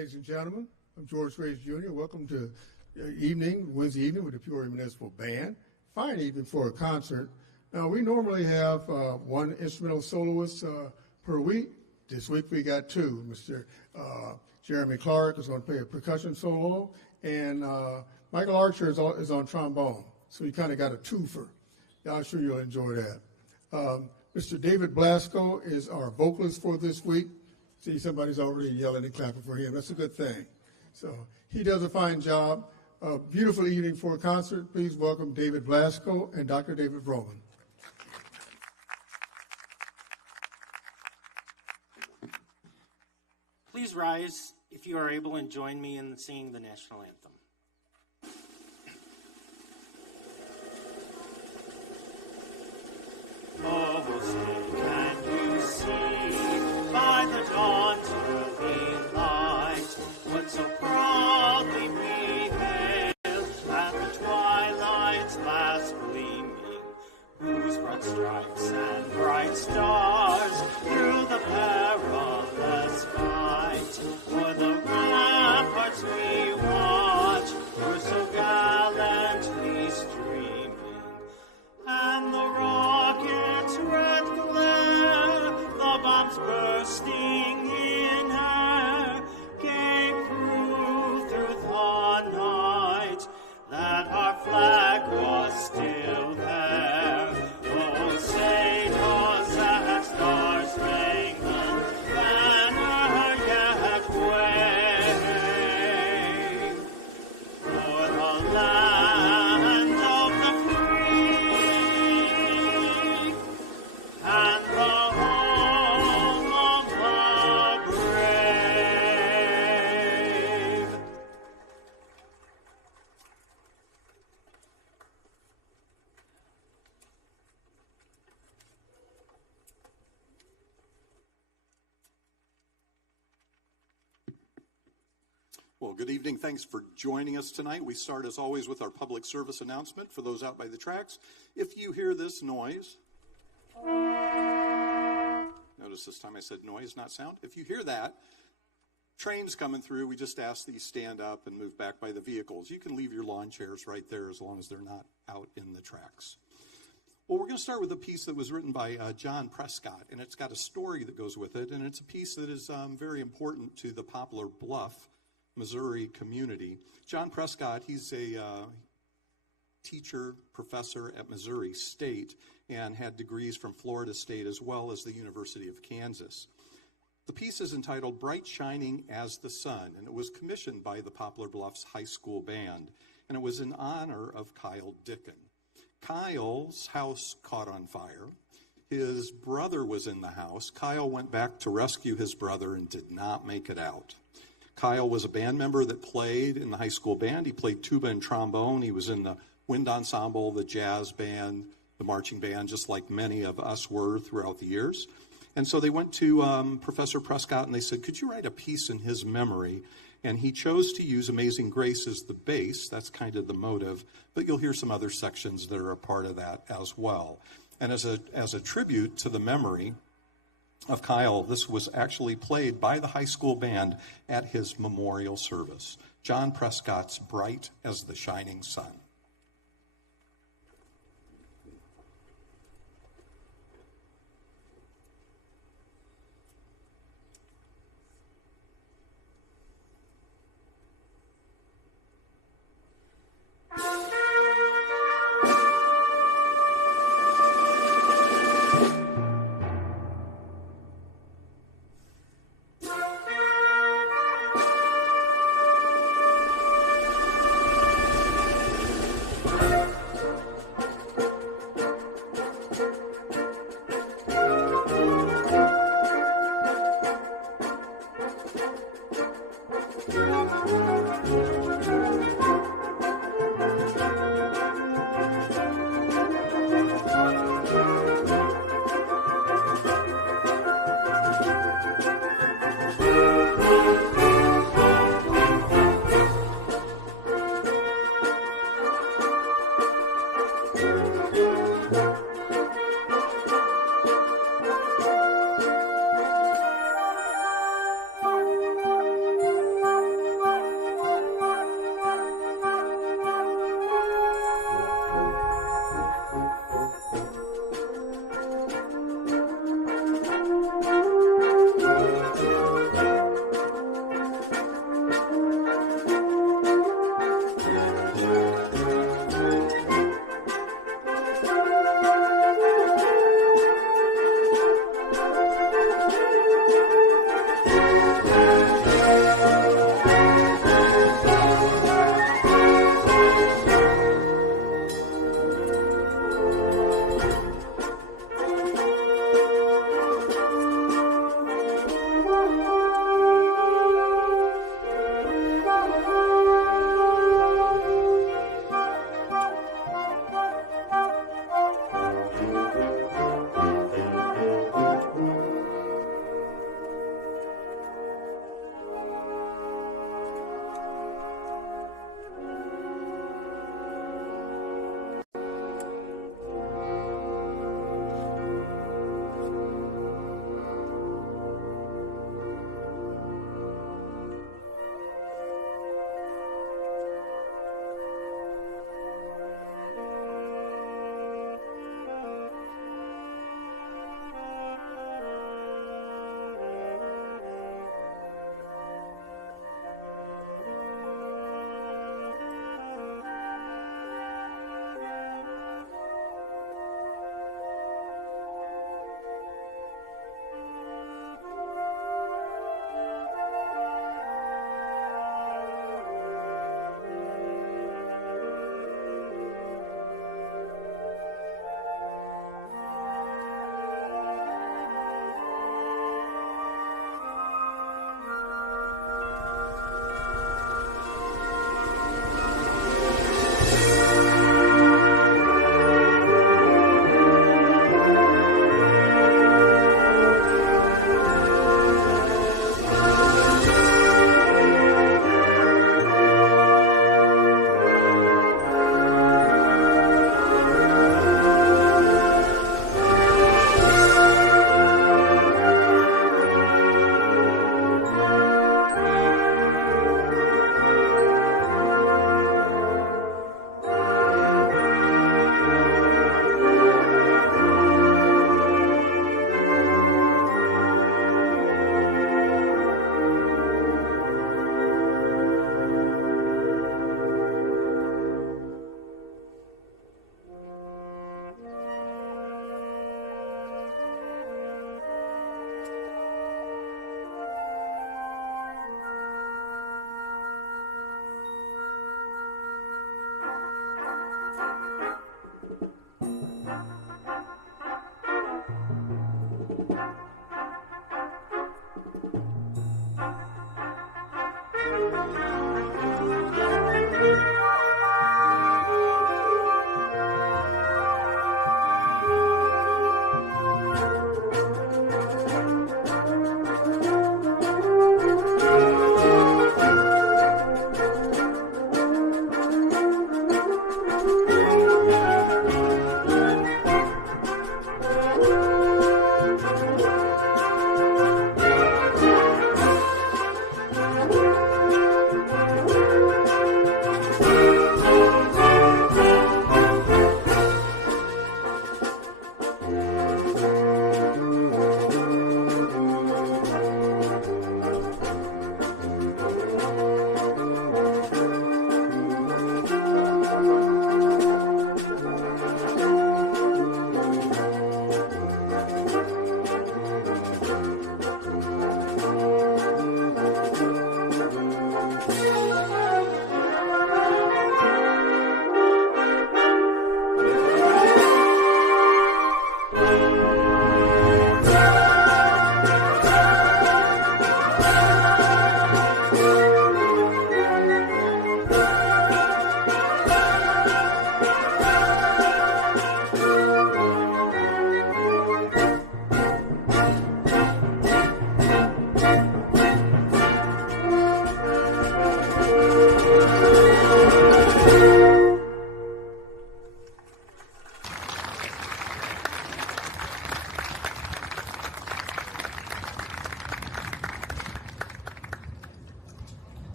ladies and gentlemen. I'm George Reyes Jr. Welcome to Wednesday evening with the Peoria Municipal Band. Fine evening for a concert. Now, we normally have one instrumental soloist per week. This week we got two. Mr. Jeremy Clark is going to play a percussion solo, and Michael Archer is on trombone. So you kind of got a twofer. I'm sure you'll enjoy that. Mr. David Blasco is our vocalist for this week. See, somebody's already yelling and clapping for him. That's a good thing. So he does a fine job. A beautiful evening for a concert. Please welcome David Blasco and Dr. David Broman. Please rise if you are able and join me in singing the national anthem. Oh, say can you see by the dawn's early light what so proudly we hailed at the twilight's last gleaming, whose broad stripes and bright stars through the perilous fight for the ramparts we watch were so gallantly streaming, and the rocket's red glare, the bombs bursting in air, gave proof through the night that our flag was still there. Oh, say does that star-spangled banner yet wave for the land of the free and the home of the brave. Well, good evening. Thanks for joining us tonight. We start, as always, with our public service announcement for those out by the tracks. If you hear this noise, notice this time I said noise, not sound. If you hear that, trains coming through, we just ask that you stand up and move back by the vehicles. You can leave your lawn chairs right there as long as they're not out in the tracks. Well, we're going to start with a piece that was written by John Prescott, and it's got a story that goes with it, and it's a piece that is very important to the Poplar Bluff, Missouri community. John Prescott, he's a teacher, professor at Missouri State, and had degrees from Florida State as well as the University of Kansas. The piece is entitled Bright Shining as the Sun, and it was commissioned by the Poplar Bluffs High School Band, and it was in honor of Kyle Dicken. Kyle's house caught on fire. His brother was in the house. Kyle went back to rescue his brother and did not make it out. Kyle was a band member that played in the high school band. He played tuba and trombone. He was in the wind ensemble, the jazz band, the marching band, just like many of us were throughout the years. And so they went to Professor Prescott and they said, could you write a piece in his memory? And he chose to use Amazing Grace as the base. That's kind of the motive. But you'll hear some other sections that are a part of that as well. And as a tribute to the memory of Kyle, this was actually played by the high school band at his memorial service. John Prescott's Bright as the Shining Sun.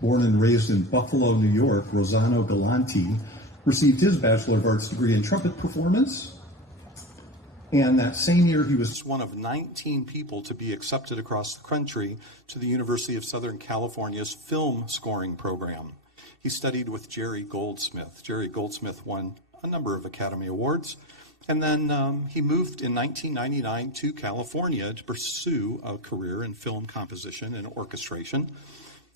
Born and raised in Buffalo, New York, Rossano Galanti received his Bachelor of Arts degree in trumpet performance. And that same year, he was one of 19 people to be accepted across the country to the University of Southern California's film scoring program. He studied with Jerry Goldsmith. Jerry Goldsmith won a number of Academy Awards. And then he moved in 1999 to California to pursue a career in film composition and orchestration.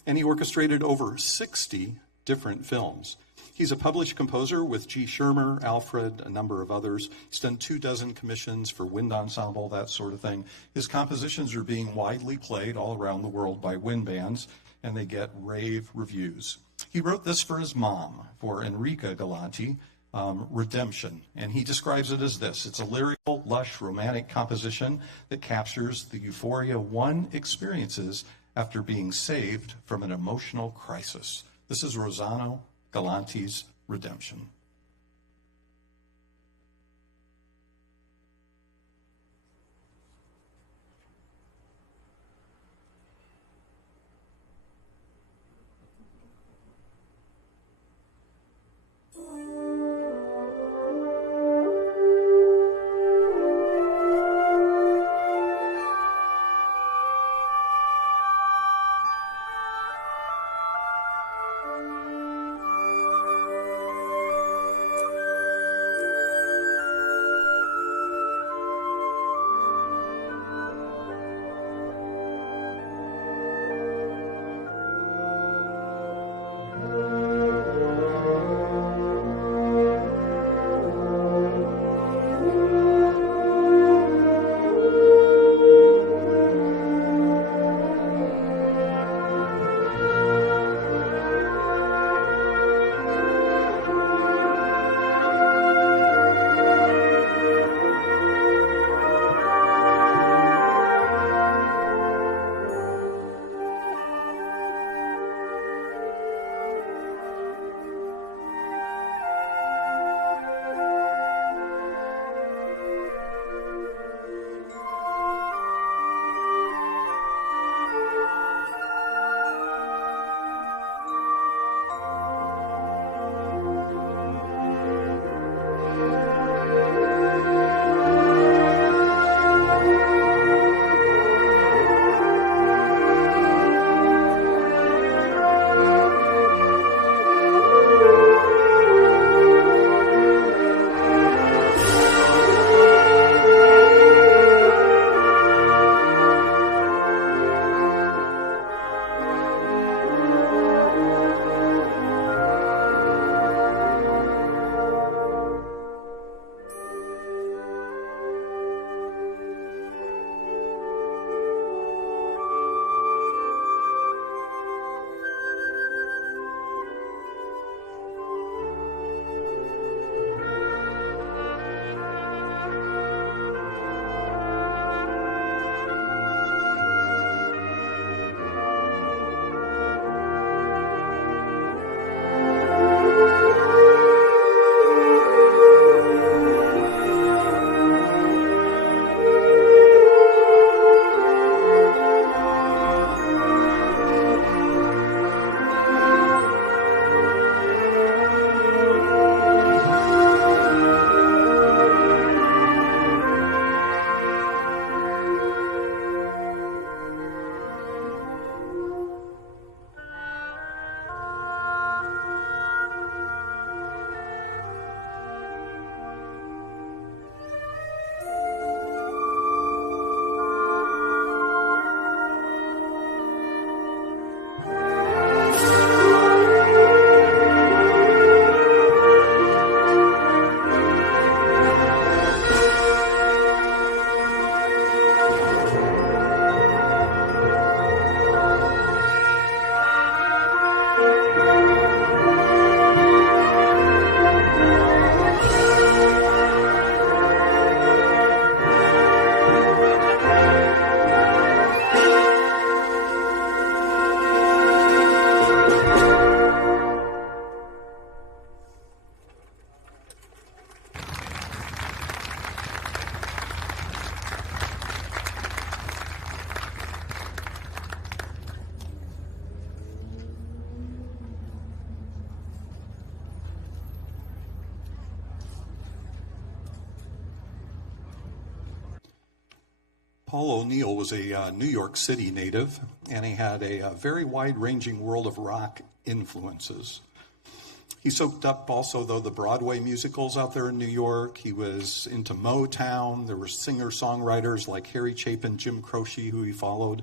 And he orchestrated over 60 different films. He's a published composer with G. Schirmer, Alfred, a number of others. He's done 24 commissions for wind ensemble, that sort of thing. His compositions are being widely played all around the world by wind bands, and they get rave reviews. He wrote this for his mom, for Enrica Galanti, Redemption, and he describes it as this. It's a lyrical, lush, romantic composition that captures the euphoria one experiences after being saved from an emotional crisis. This is Rossano Galanti's Redemption. Paul O'Neill was a New York City native, and he had a very wide-ranging world of rock influences. He soaked up also, though, the Broadway musicals out there in New York. He was into Motown. There were singer-songwriters like Harry Chapin, Jim Croce, who he followed.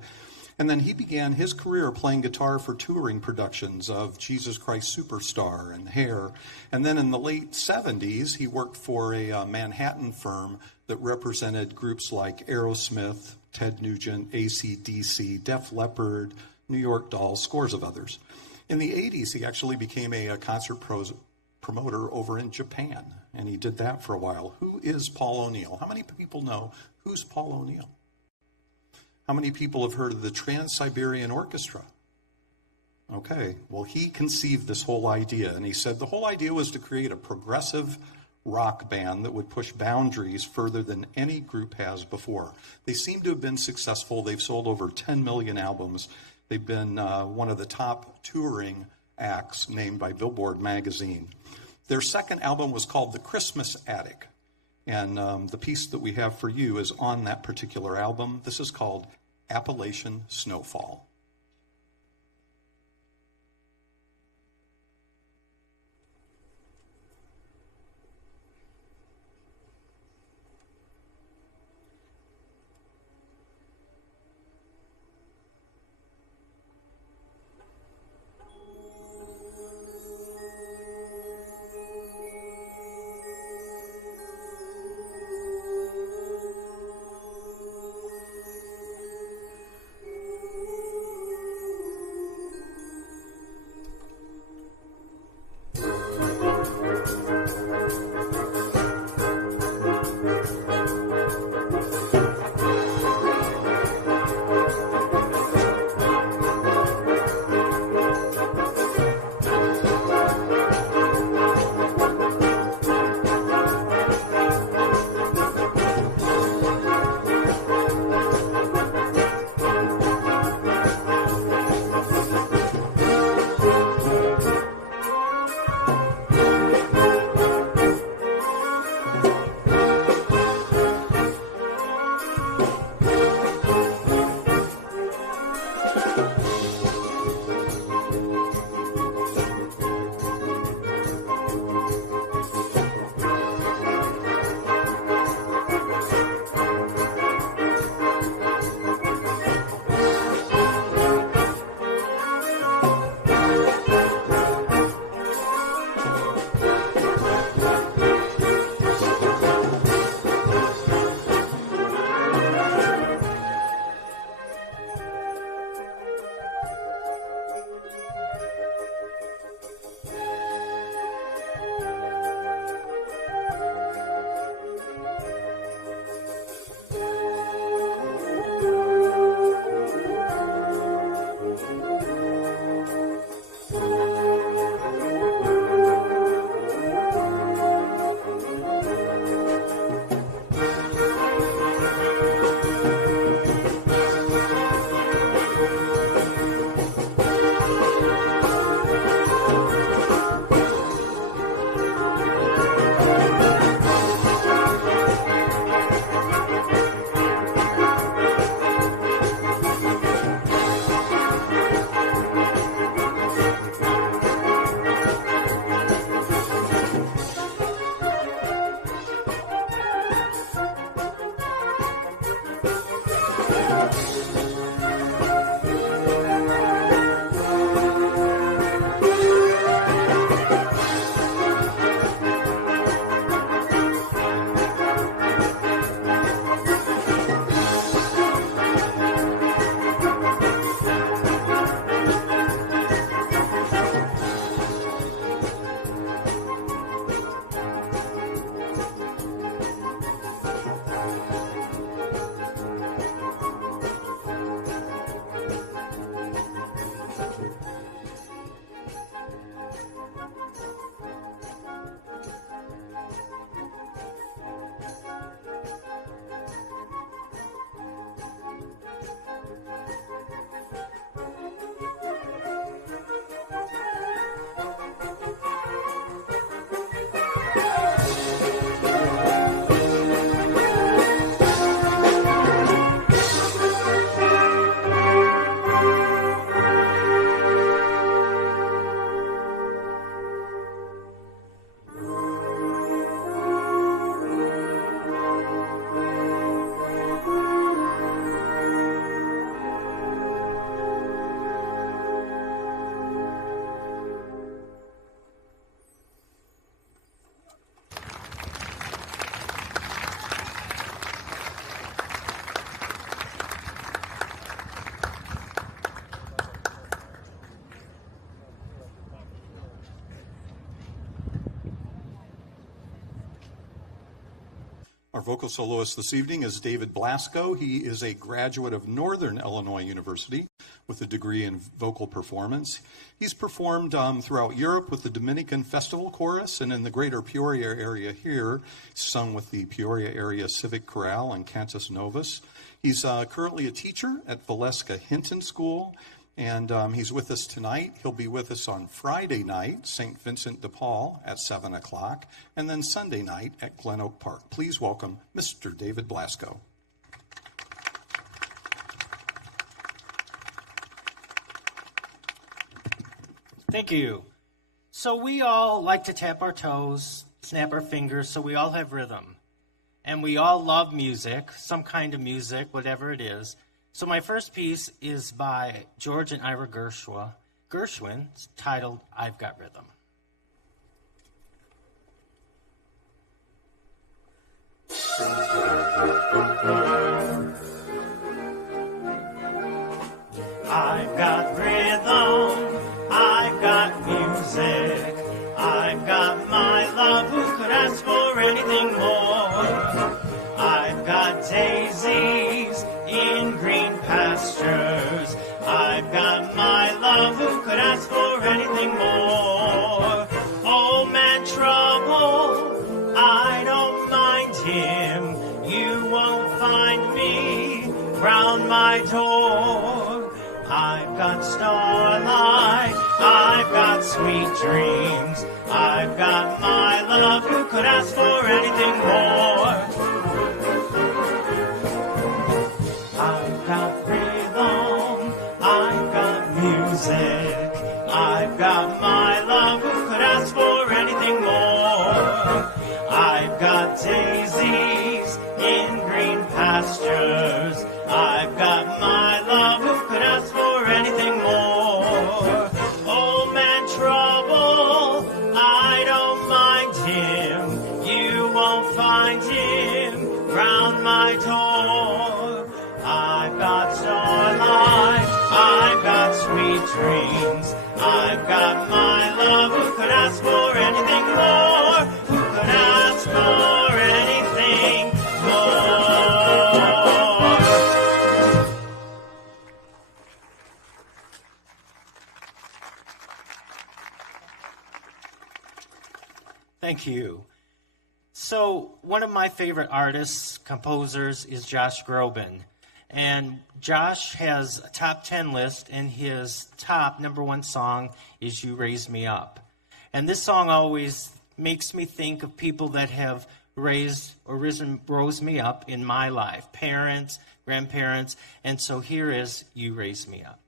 And then he began his career playing guitar for touring productions of Jesus Christ Superstar and Hair. And then in the late 70s, he worked for a Manhattan firm that represented groups like Aerosmith, Ted Nugent, AC/DC, Def Leppard, New York Dolls, scores of others. In the 80s, he actually became a concert promoter over in Japan, and he did that for a while. Who is Paul O'Neill? How many people know who's Paul O'Neill? How many people have heard of the Trans-Siberian Orchestra? Okay, well, he conceived this whole idea, and he said the whole idea was to create a progressive rock band that would push boundaries further than any group has before. They seem to have been successful. They've sold over 10 million albums. They've been one of the top touring acts named by Billboard magazine. Their second album was called The Christmas Attic, and the piece that we have for you is on that particular album. This is called Appalachian Snowfall. Our vocal soloist this evening is David Blasco. He is a graduate of Northern Illinois University with a degree in vocal performance. He's performed throughout Europe with the Dominican Festival Chorus, and in the greater Peoria area here, he's sung with the Peoria Area Civic Chorale and Cantus Novus. He's currently a teacher at Valeska Hinton School, and he's with us tonight. He'll be with us on Friday night, St. Vincent de Paul at 7 o'clock, and then Sunday night at Glen Oak Park. Please welcome Mr. David Blasco. Thank you. So we all like to tap our toes, snap our fingers, so we all have rhythm. And we all love music, some kind of music, whatever it is. So my first piece is by George and Ira Gershwin. It's titled, I've Got Rhythm. I've got rhythm, I've got music, I've got my love, who could ask for anything more? I've got daisies in green pastures, I've got my love, who could ask for anything more? Oh man, trouble, I don't mind him, you won't find me round my door. I've got starlight, I've got sweet dreams, I've got my love, who could ask for anything more? I've got rhythm, I've got music, I've got my love, who could ask for anything more? I've got daisies in green pastures, I've got my love, who could ask for anything more? Oh man, trouble, I don't mind him, you won't find him round my door. I've got starlight, I've got sweet dreams, I've got my love, who could ask for anything more? Who could ask for anything more? Thank you. So one of my favorite artists, composers, is Josh Groban. And Josh has a top 10 list, and his top #1 song is You Raise Me Up. And this song always makes me think of people that have rose me up in my life, parents, grandparents, and so here is You Raise Me Up.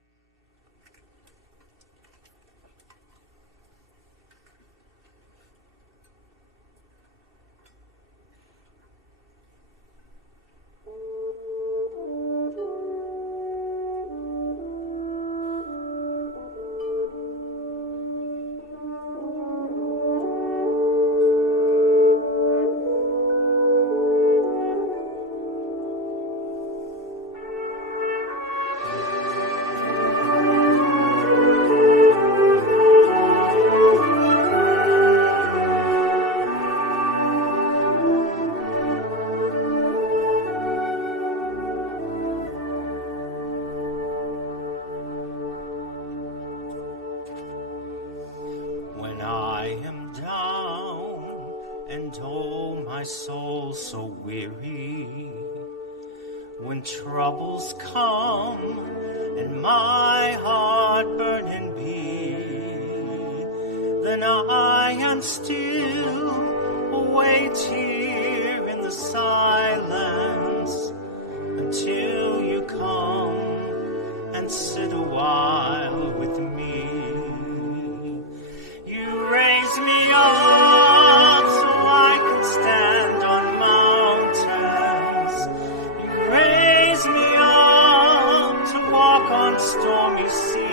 When troubles come and my heart burning be, then I am still await here in the silence until you come and sit a while with me. You raise me up so I can stand on mountains. You raise me up to walk on stormy seas.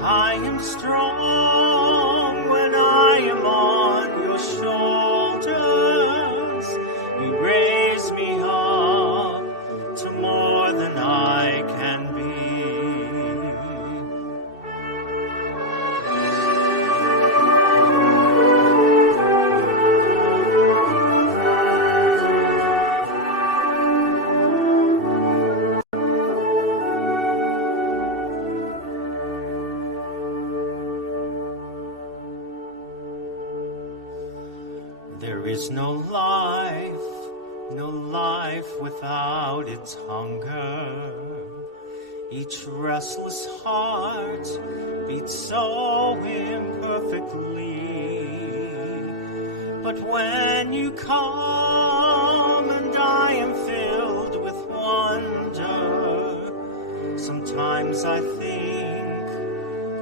I am strong when I am on your shoulders. You raise me up to more than I can be. There is no life without its hunger. Each restless heart beats so imperfectly. But when you come and I am filled with wonder, sometimes I think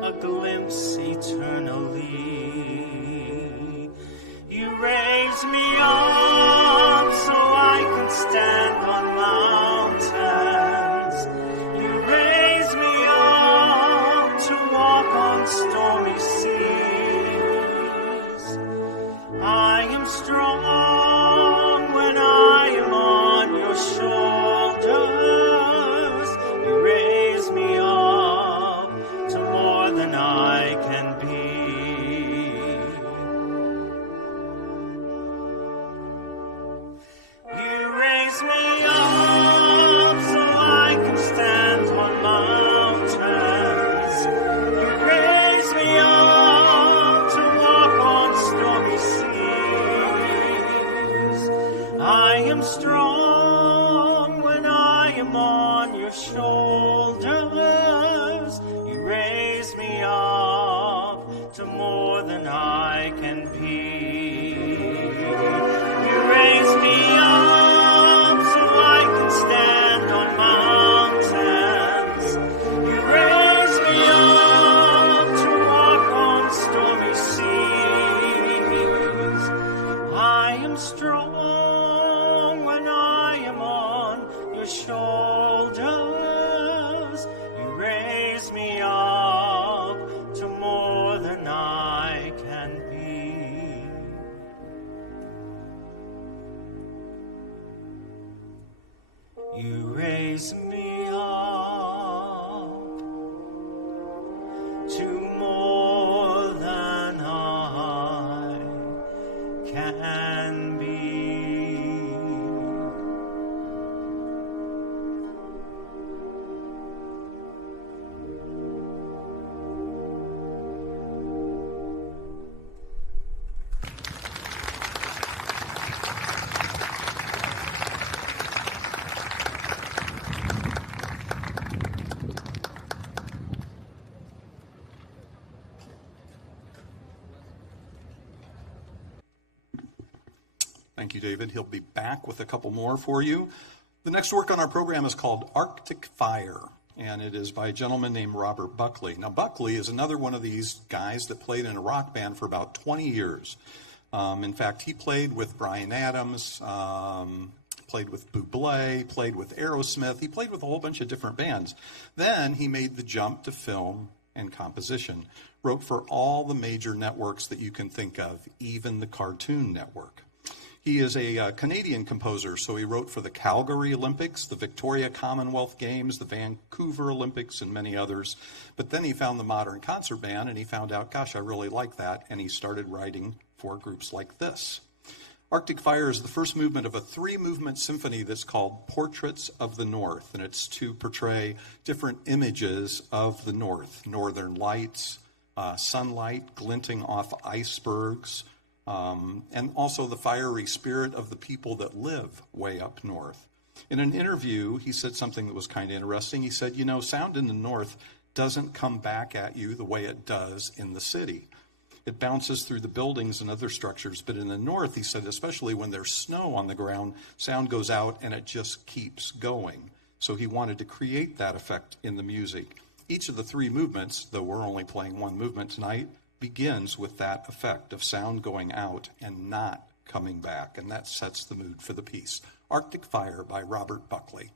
a glimpse eternally. You raise me up so I can stand on mountains. You raise me up to walk on stormy seas. I am strong when I am on your shoulders. You raise me up to more than I can be. You raise me up so I can stand on mountains. You raise me up to walk on stormy seas. I am strong when I am on your shoulders. You raise me up to more than I can be. You raise me up so I can stand on mountains. You raise me up to walk on stormy seas. I am strong when I am on your shoulders. You raise me up to more than I can be. You raise me up to more than I can be. Thank you, David. He'll be back with a couple more for you. The next work on our program is called Arctic Fire, and it is by a gentleman named Robert Buckley. Now, Buckley is another one of these guys that played in a rock band for about 20 years. In fact, he played with Bryan Adams, played with Bublé, played with Aerosmith. He played with a whole bunch of different bands. Then he made the jump to film and composition, wrote for all the major networks that you can think of, even the Cartoon Network. He is a Canadian composer, so he wrote for the Calgary Olympics, the Victoria Commonwealth Games, the Vancouver Olympics, and many others. But then he found the Modern Concert Band, and he found out, gosh, I really like that, and he started writing for groups like this. Arctic Fire is the first movement of a three-movement symphony that's called Portraits of the North, and it's to portray different images of the North, northern lights, sunlight glinting off icebergs, and also the fiery spirit of the people that live way up north. In an interview, he said something that was kind of interesting. He said, sound in the north doesn't come back at you the way it does in the city. It bounces through the buildings and other structures, but in the north, he said, especially when there's snow on the ground, sound goes out and it just keeps going. So he wanted to create that effect in the music. Each of the three movements, though we're only playing one movement tonight, begins with that effect of sound going out and not coming back, and that sets the mood for the piece. Arctic Fire by Robert Buckley.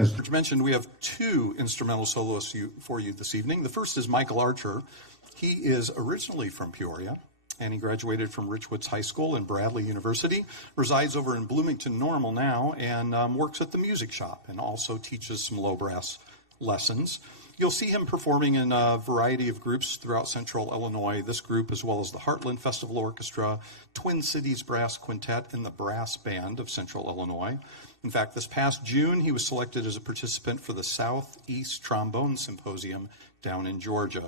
has As mentioned, we have two instrumental soloists for you this evening. The first is Michael Archer. He is originally from Peoria, and he graduated from Richwoods High School and Bradley University, resides over in Bloomington Normal now, and works at the music shop and also teaches some low brass lessons. You'll see him performing in a variety of groups throughout central Illinois. This group, as well as the Heartland Festival Orchestra, Twin Cities Brass Quintet, and the Brass Band of Central Illinois. In fact, this past June, he was selected as a participant for the Southeast Trombone Symposium down in Georgia.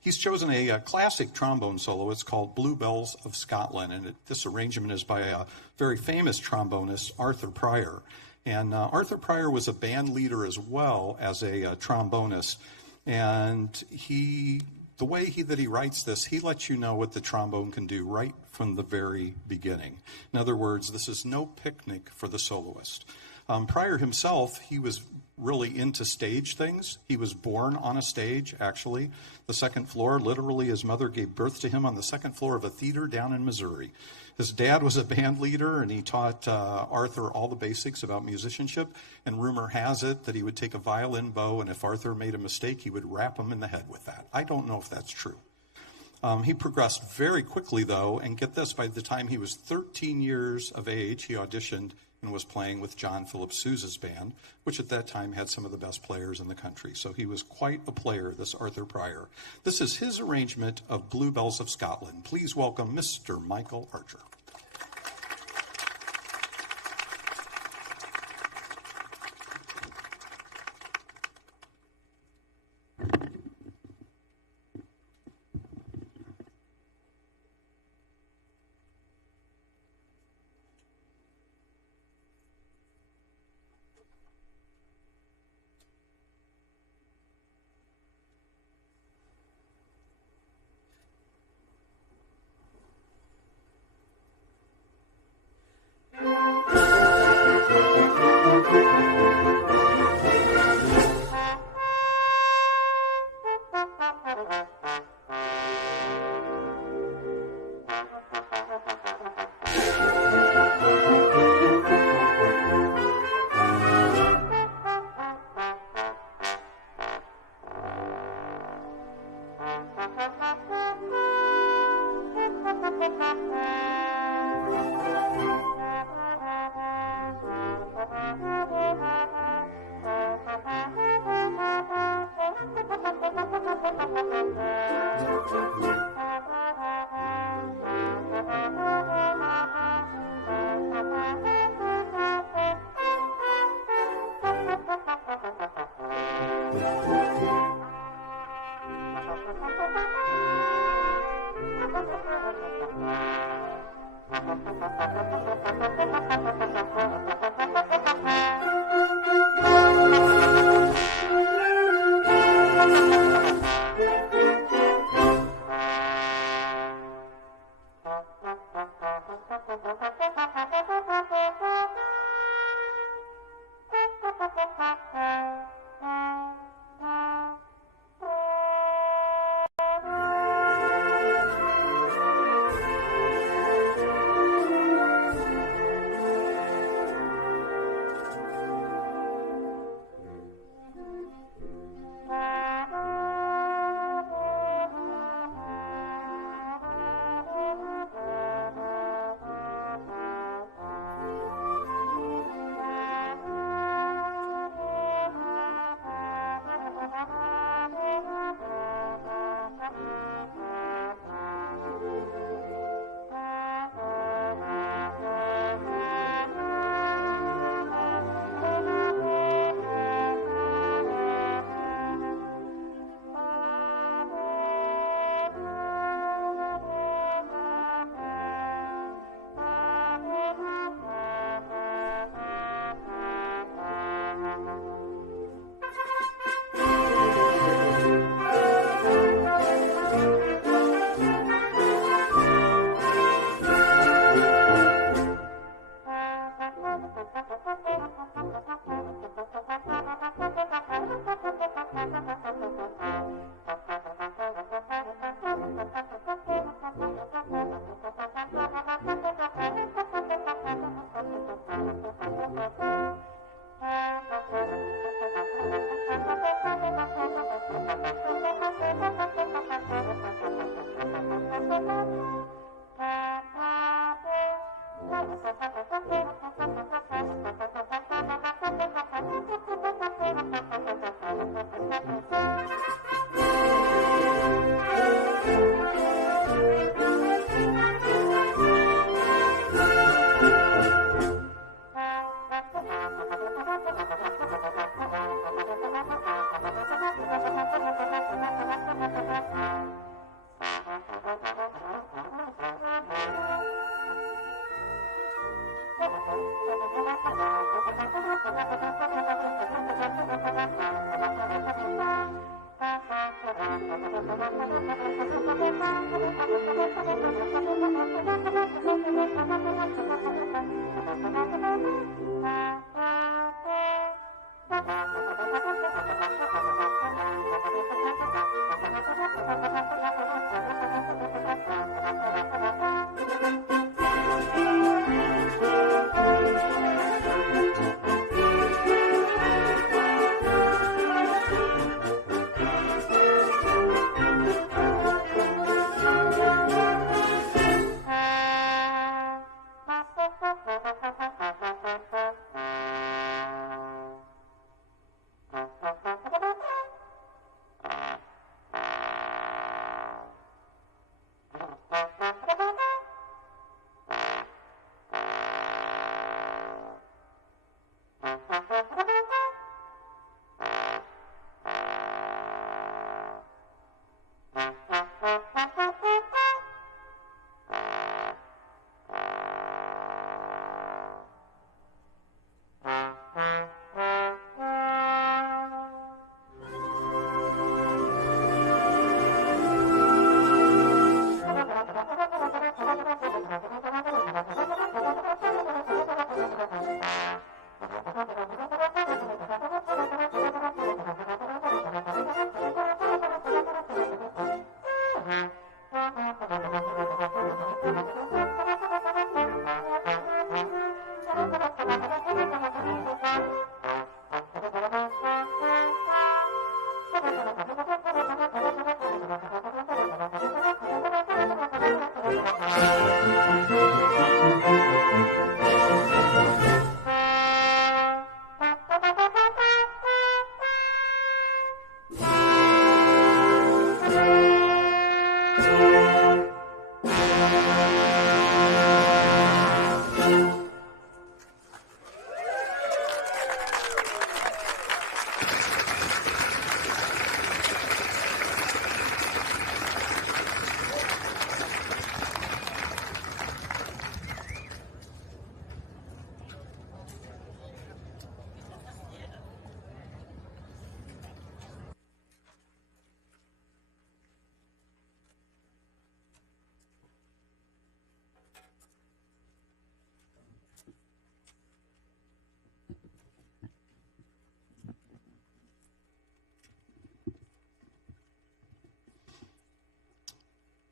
He's chosen a classic trombone solo. It's called Bluebells of Scotland, and this arrangement is by a very famous trombonist, Arthur Pryor. And Arthur Pryor was a band leader as well as a trombonist. And the way that he writes this, he lets you know what the trombone can do right from the very beginning. In other words, this is no picnic for the soloist. Pryor himself, he was really into stage things. He was born on a stage, actually. The second floor, literally his mother gave birth to him on the second floor of a theater down in Missouri. His dad was a band leader, and he taught Arthur all the basics about musicianship. And rumor has it that he would take a violin bow, and if Arthur made a mistake, he would rap him in the head with that. I don't know if that's true. He progressed very quickly, though, and get this, by the time he was 13 years of age, he auditioned and was playing with John Philip Sousa's band, which at that time had some of the best players in the country. So he was quite a player, this Arthur Pryor. This is his arrangement of Bluebells of Scotland. Please welcome Mr. Michael Archer.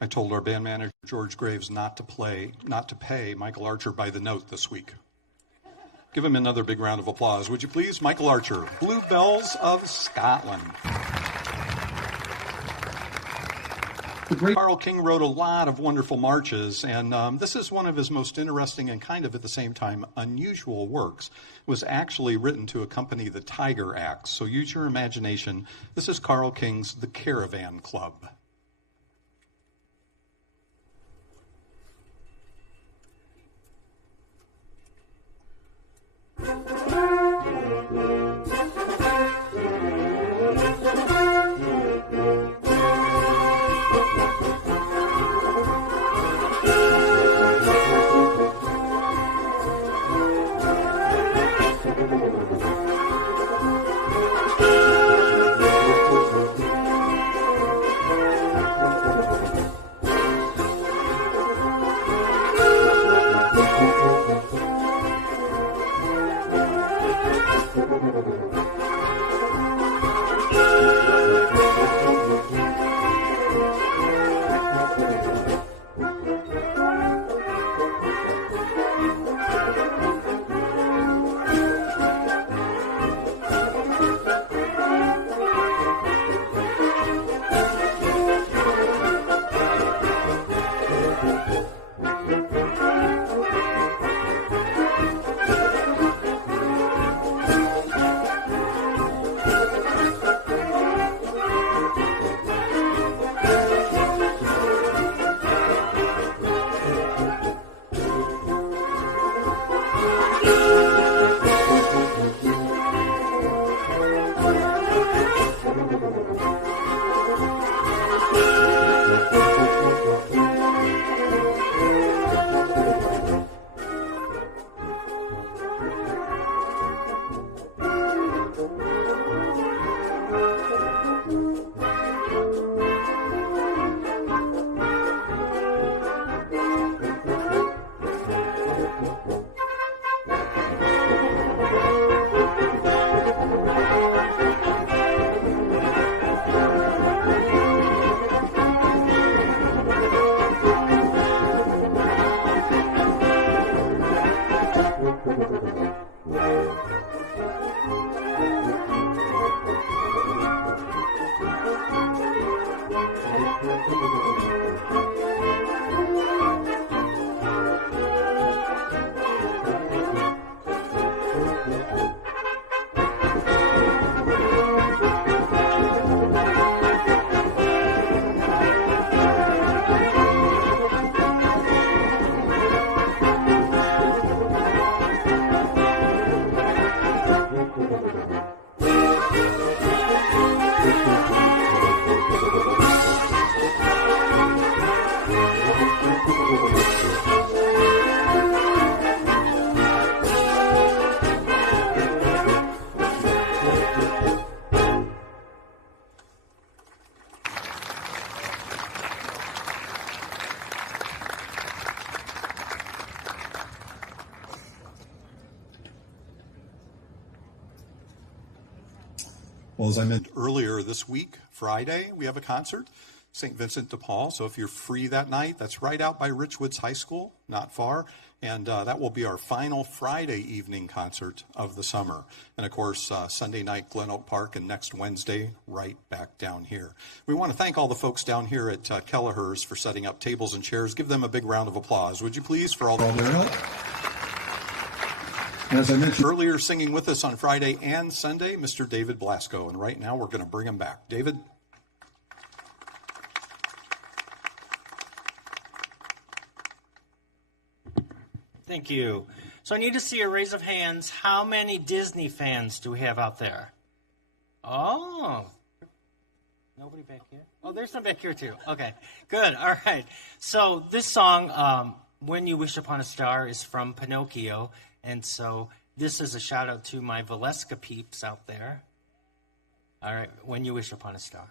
I told our band manager, George Graves, not to pay Michael Archer by the note this week. Give him another big round of applause, would you please? Michael Archer, Bluebells of Scotland. The great Carole King wrote a lot of wonderful marches, and this is one of his most interesting and kind of at the same time unusual works. It was actually written to accompany the Tiger Acts, so use your imagination. This is Carole King's The Caravan Club. Well, as I mentioned Earlier this week, Friday, we have a concert, St. Vincent de Paul. So if you're free that night, that's right out by Richwoods High School, not far. And that will be our final Friday evening concert of the summer. And of course, Sunday night, Glen Oak Park, and next Wednesday, right back down here. We want to thank all the folks down here at Kelleher's for setting up tables and chairs. Give them a big round of applause, would you please, for all their the help. And as I mentioned earlier, singing with us on Friday and Sunday, Mr. David Blasco. And right now, we're going to bring him back. David? Thank you. So I need to see a raise of hands. How many Disney fans do we have out there? Oh, nobody back here? Oh, there's some back here too. Okay, good. All right. So this song, When You Wish Upon a Star, is from Pinocchio. And so this is a shout out to my Valeska peeps out there. All right, When You Wish Upon a Star.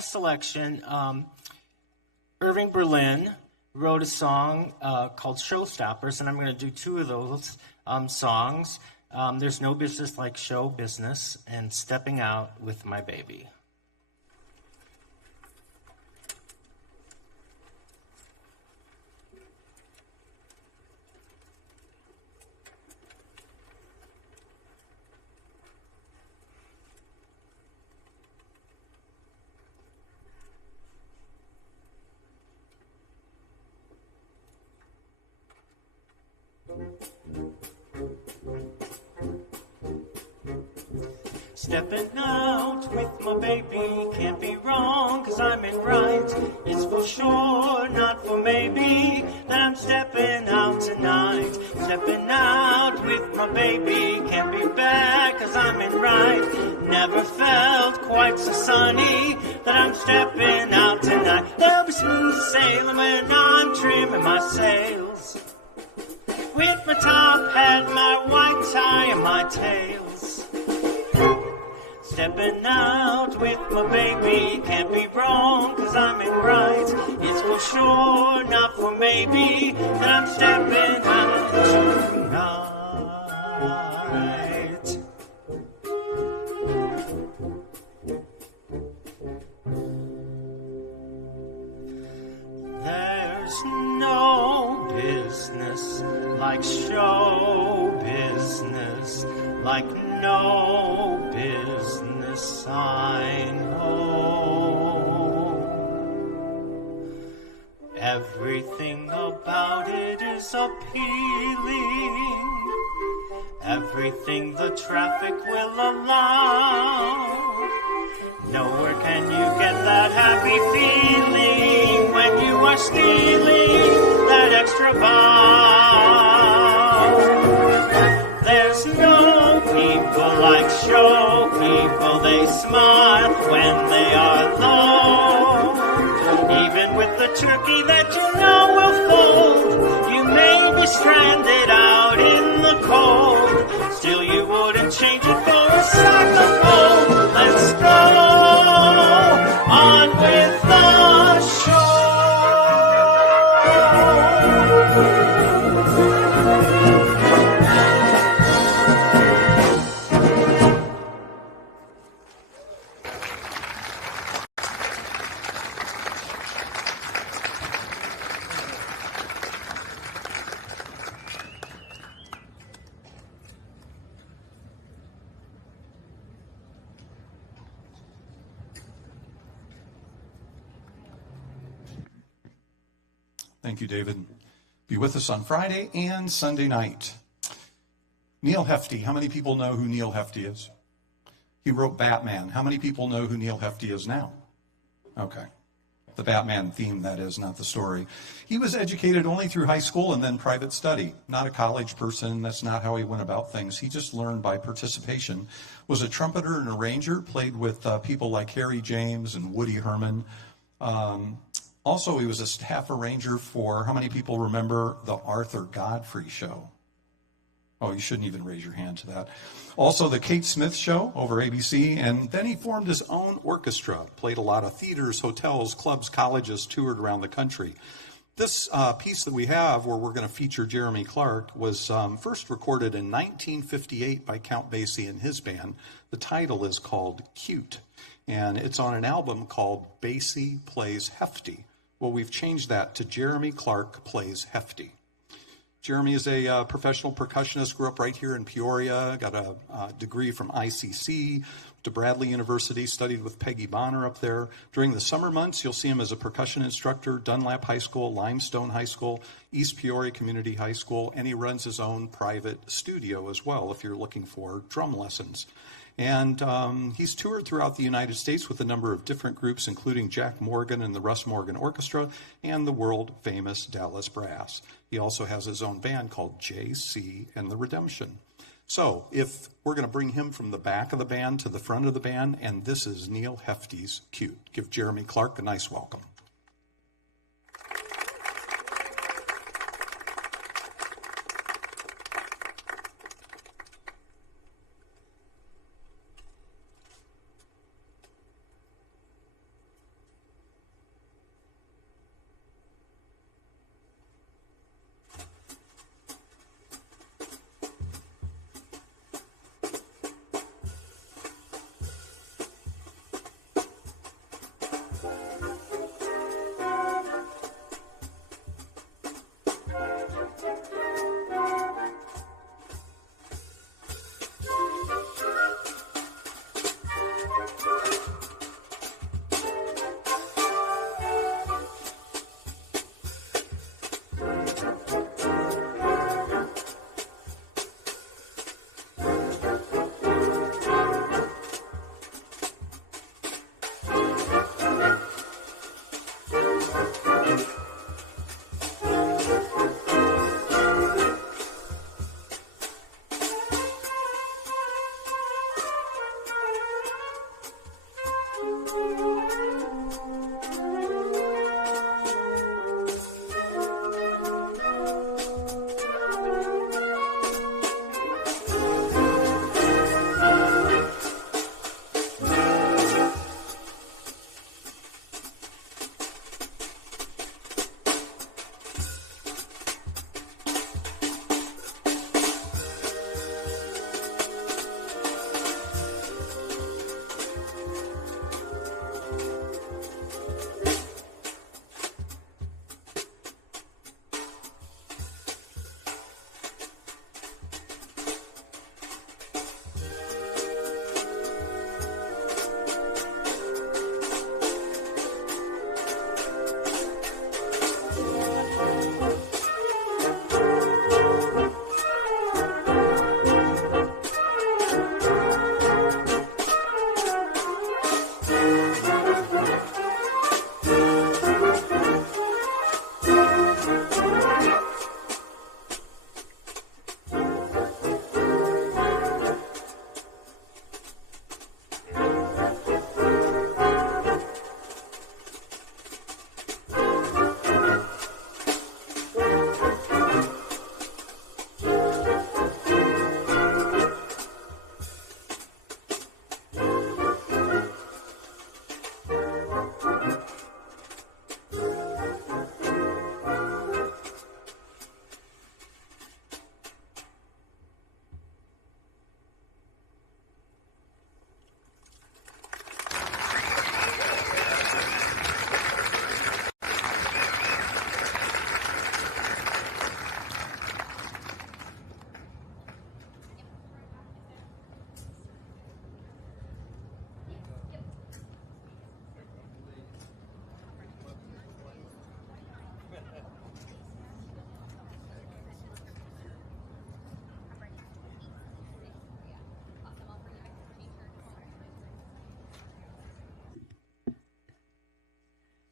Selection, Irving wrote a song called Showstoppers, and I'm going to do two of those songs. There's No Business Like Show Business and Stepping Out with My Baby. Stepping out with my baby, can't be wrong, 'cause I'm in right. It's for sure, not for maybe, that I'm stepping out tonight. Stepping out with my baby, can't be bad, 'cause I'm in right. Never felt quite so sunny, that I'm stepping out tonight. There'll be smooth sailing when I'm trimming my sails, with my top hat, my white tie, and my tails. Stepping out with my baby, can't be wrong, 'cause I'm in right. It's for sure, not for so maybe that I'm stepping out tonight. There's no business like show business, like no business I know. Everything about it is appealing, everything the traffic will allow. Nowhere can you get that happy feeling when you are stealing that extra bow. There's no people like show people, they smile when they are low. Even with the turkey that you know will fold, you may be stranded out in the cold. Still you wouldn't change it for a sack of gold. Let's go on with the show. Thank you, David. Be with us on Friday and Sunday night. Neil Hefti. How many people know who Neil Hefti is? He wrote Batman. How many people know who Neil Hefti is now? Okay. The Batman theme, that is, not the story. He was educated only through high school and then private study. Not a college person. That's not how he went about things. He just learned by participation. Was a trumpeter and arranger, played with people like Harry James and Woody Herman. Also, he was a staff arranger for, how many people remember the Arthur Godfrey Show? Oh, you shouldn't even raise your hand to that. Also, the Kate Smith Show over ABC, and then he formed his own orchestra, played a lot of theaters, hotels, clubs, colleges, toured around the country. This piece that we have, where we're going to feature Jeremy Clark, was first recorded in 1958 by Count Basie and his band. The title is called Cute, and it's on an album called Basie Plays Hefty. Well, we've changed that to Jeremy Clark Plays Hefty. Jeremy is a professional percussionist, grew up right here in Peoria, got a degree from ICC, to Bradley University, studied with Peggy Bonner up there. During the summer months, you'll see him as a percussion instructor, Dunlap High School, Limestone High School, East Peoria Community High School, and he runs his own private studio as well if you're looking for drum lessons. And he's toured throughout the United States with a number of different groups, including Jack Morgan and the Russ Morgan Orchestra and the world-famous Dallas Brass. He also has his own band called J.C. and the Redemption. So if we're going to bring him from the back of the band to the front of the band, and this is Neil Hefty's Cute. Give Jeremy Clark a nice welcome.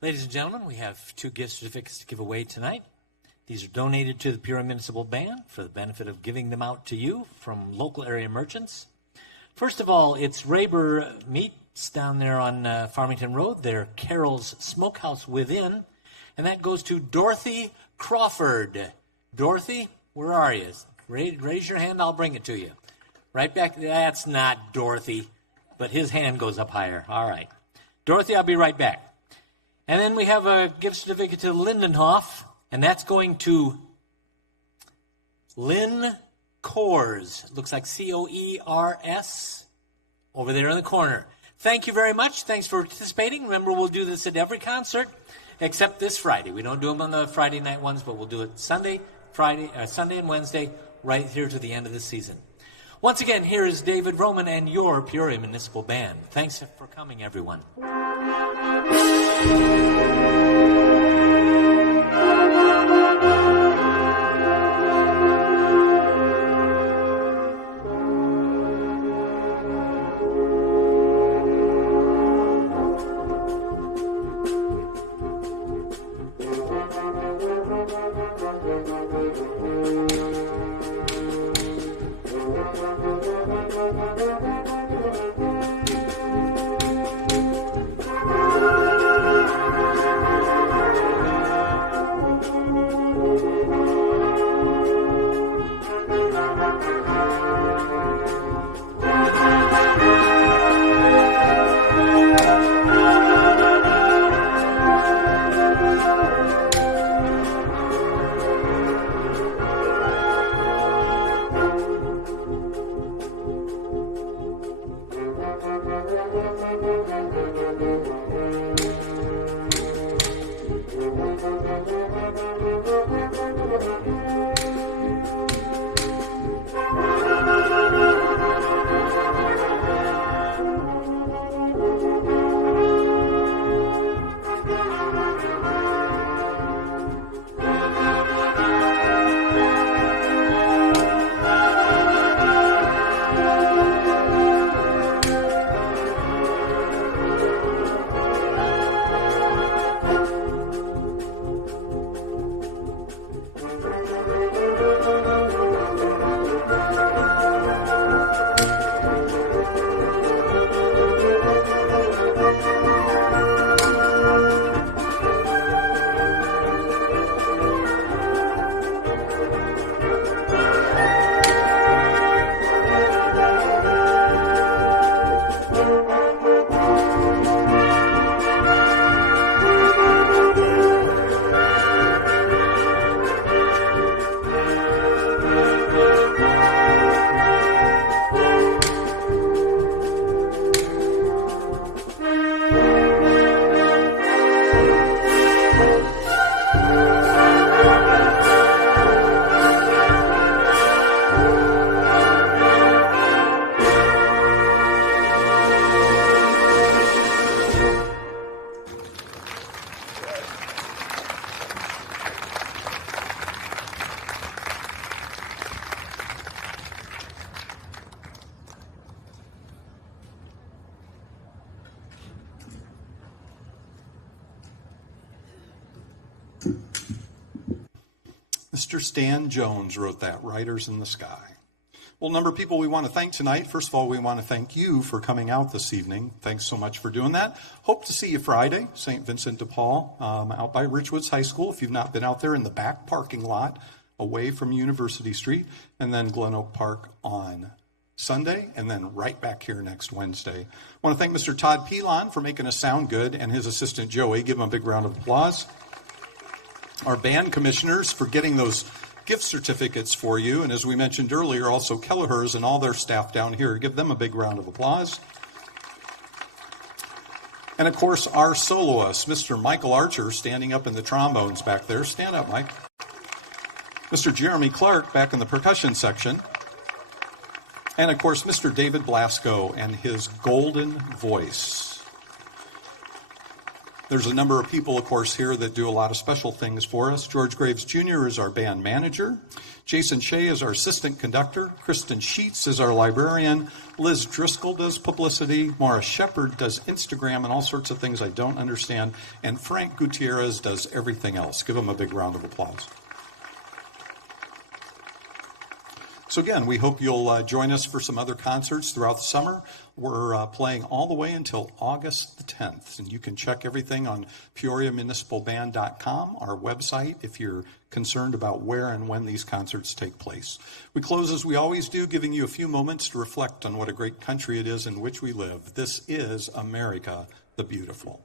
Ladies and gentlemen, we have 2 gift certificates to give away tonight. These are donated to the Peoria Municipal Band for the benefit of giving them out to you from local area merchants. First of all, it's Raber Meats down there on Farmington Road. They're Carol's Smokehouse Within, and that goes to Dorothy Crawford. Dorothy, where are you? Raise your hand, I'll bring it to you. Right back. That's not Dorothy, but his hand goes up higher. All right. Dorothy, I'll be right back. And then we have a gift certificate to Lindenhof, and that's going to Lynn Coors. Looks like Coers over there in the corner. Thank you very much. Thanks for participating. Remember, we'll do this at every concert except this Friday. We don't do them on the Friday night ones, but we'll do it Sunday and Wednesday right here to the end of the season. Once again, here is David Roman and your Peoria Municipal Band. Thanks for coming, everyone. Mr. Stan Jones wrote that, Riders in the Sky. Well, a number of people we want to thank tonight. First of all, we want to thank you for coming out this evening. Thanks so much for doing that. Hope to see you Friday, St. Vincent de Paul, out by Richwoods High School. If you've not been out there, in the back parking lot away from University Street, and then Glen Oak Park on Sunday, and then right back here next Wednesday. I want to thank Mr. Todd Pilon for making us sound good, and his assistant Joey. Give him a big round of applause. Our band commissioners for getting those gift certificates for you, and as we mentioned earlier, also Kelleher's and all their staff down here. Give them a big round of applause. And of course, our soloist, Mr. Michael Archer, standing up in the trombones back there. Stand up, Mike. Mr. Jeremy Clark back in the percussion section. And of course, Mr. David Blasco and his golden voice. There's a number of people, of course, here that do a lot of special things for us. George Graves Jr. is our band manager. Jason Shea is our assistant conductor. Kristen Sheets is our librarian. Liz Driscoll does publicity. Maura Shepard does Instagram and all sorts of things I don't understand. And Frank Gutierrez does everything else. Give him a big round of applause. So again, we hope you'll join us for some other concerts throughout the summer. We're playing all the way until August the 10th, and you can check everything on PeoriaMunicipalBand.com, our website, if you're concerned about where and when these concerts take place. We close as we always do, giving you a few moments to reflect on what a great country it is in which we live. This is America the Beautiful.